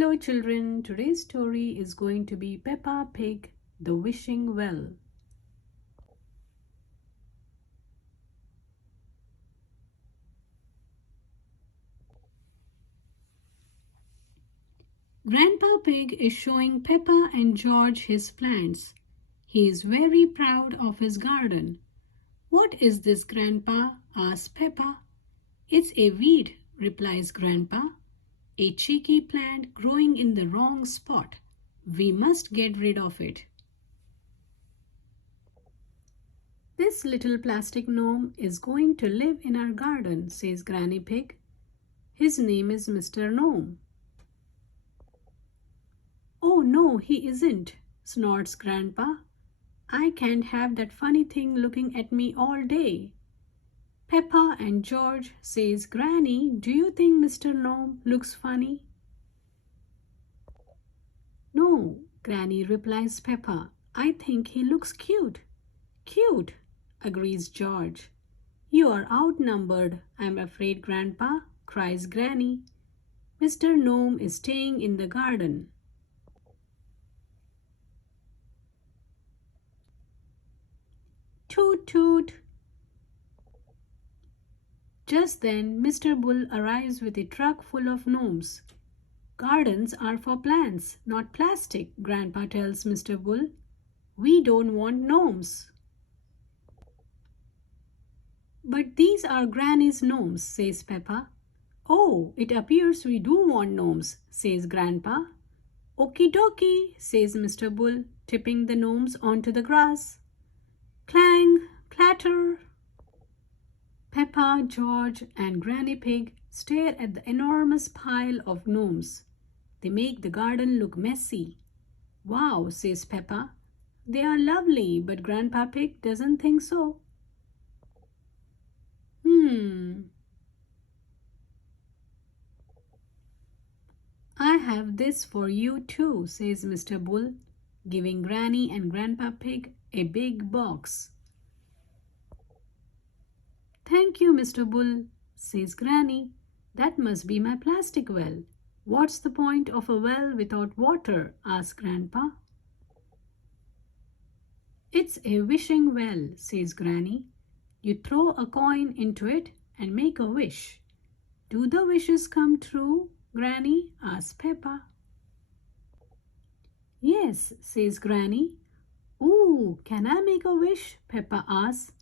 Hello children, today's story is going to be Peppa Pig, the Wishing Well. Grandpa Pig is showing Peppa and George his plants. He is very proud of his garden. What is this, Grandpa? Asks Peppa. It's a weed, replies Grandpa. A cheeky plant growing in the wrong spot. We must get rid of it. This little plastic gnome is going to live in our garden, says Granny Pig. His name is Mr. Gnome. Oh no, he isn't, snorts Grandpa. I can't have that funny thing looking at me all day. Peppa and George says, Granny, do you think Mr. Gnome looks funny? No, Granny, replies Peppa. I think he looks cute. Cute, agrees George. You are outnumbered, I'm afraid, Grandpa, cries Granny. Mr. Gnome is staying in the garden. Toot toot. Just then, Mr. Bull arrives with a truck full of gnomes. Gardens are for plants, not plastic, Grandpa tells Mr. Bull. We don't want gnomes. But these are Granny's gnomes, says Peppa. Oh, it appears we do want gnomes, says Grandpa. Okie dokie, says Mr. Bull, tipping the gnomes onto the grass. Clang, clatter. Peppa, George, and Granny Pig stare at the enormous pile of gnomes. They make the garden look messy. Wow, says Peppa. They are lovely, but Grandpa Pig doesn't think so. I have this for you too, says Mr. Bull, giving Granny and Grandpa Pig a big box. Thank you, Mr. Bull, says Granny. That must be my plastic well. What's the point of a well without water? Asks Grandpa. It's a wishing well, says Granny. You throw a coin into it and make a wish. Do the wishes come true, Granny? Asks Peppa. Yes, says Granny. Ooh, can I make a wish? Peppa asks.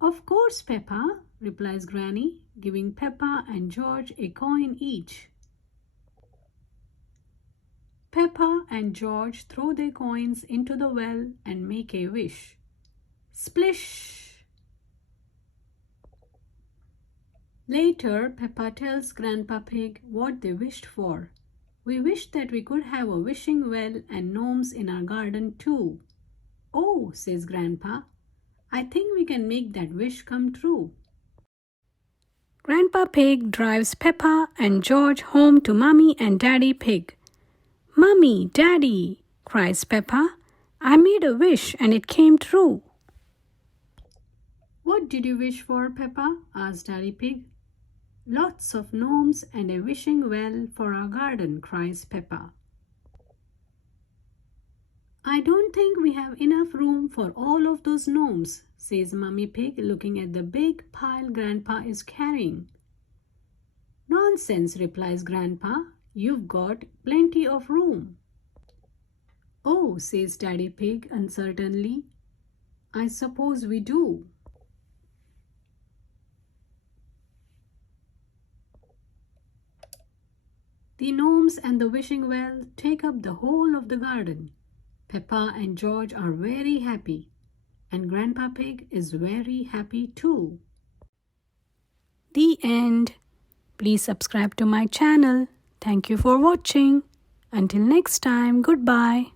Of course, Peppa, replies Granny, giving Peppa and George a coin each. Peppa and George throw their coins into the well and make a wish. Splish! Later, Peppa tells Grandpa Pig what they wished for. We wished that we could have a wishing well and gnomes in our garden too. Oh, says Grandpa, I think we can make that wish come true. Grandpa Pig drives Peppa and George home to Mummy and Daddy Pig. Mummy, Daddy, cries Peppa, I made a wish and it came true. What did you wish for, Peppa? Asked Daddy Pig. Lots of gnomes and a wishing well for our garden, cries Peppa. I don't think we have enough room for all of those gnomes, says Mummy Pig, looking at the big pile Grandpa is carrying. Nonsense, replies Grandpa. You've got plenty of room. Oh, says Daddy Pig uncertainly. I suppose we do. The gnomes and the wishing well take up the whole of the garden. Peppa and George are very happy, and Grandpa Pig is very happy too. The end. Please subscribe to my channel. Thank you for watching. Until next time, goodbye.